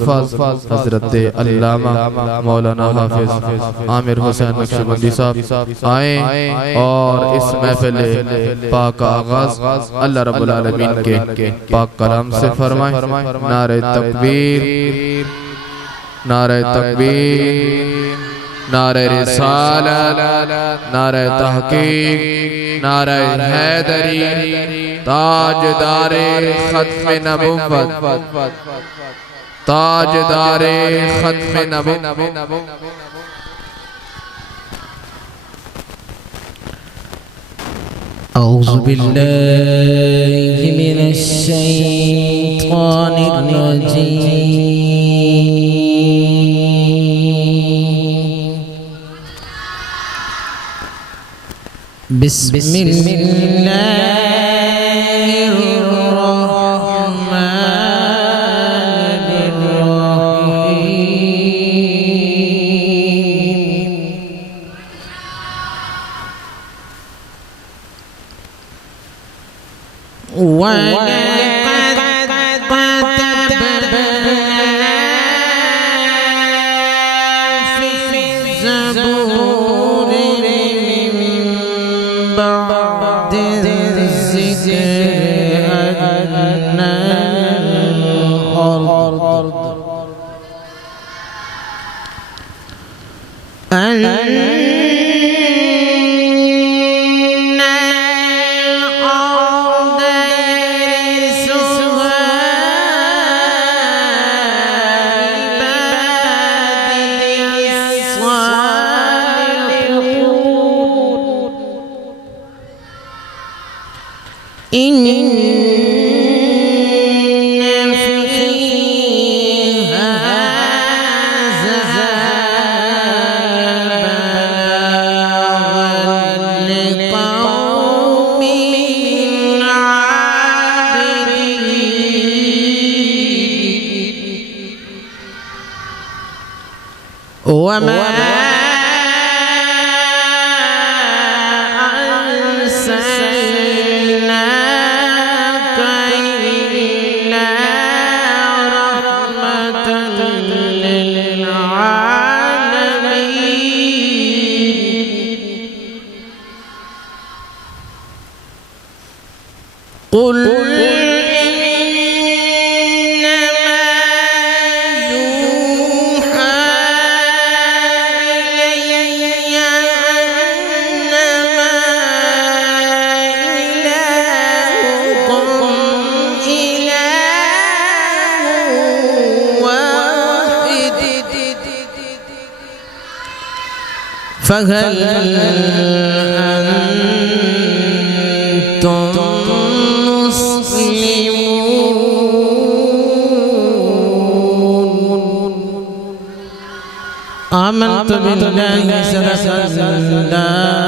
हुफ़ाज़ हज़रत अल्लामा मौलाना हाफ़िज़ आमिर हुसैन नक्शबंदी साहब आए और इस महफ़िल पाक का आगाज़ अल्लाह रब्बुल आलमीन के पाक कलाम से फरमाएं। नारे तकबीर, नारे तकबीर, नारे रिसालत, नारे तहक़ीक़, नारे हैदरी, ताजदारे ख़त्म नबुव्वत, ताजदारे ख़त्म नबुव्वत। أعوذ بالله من الشيطان الرجيم. بسم الله الرحمن الرحيم. ولقد كتبنا في الزبور من بعد الذكر أن إن في هذا بلاغا لقوم عابدين وما قل إنما يوحى إلي أنما إلهكم إله واحد فهل أنتم آمنت بالله صدق الله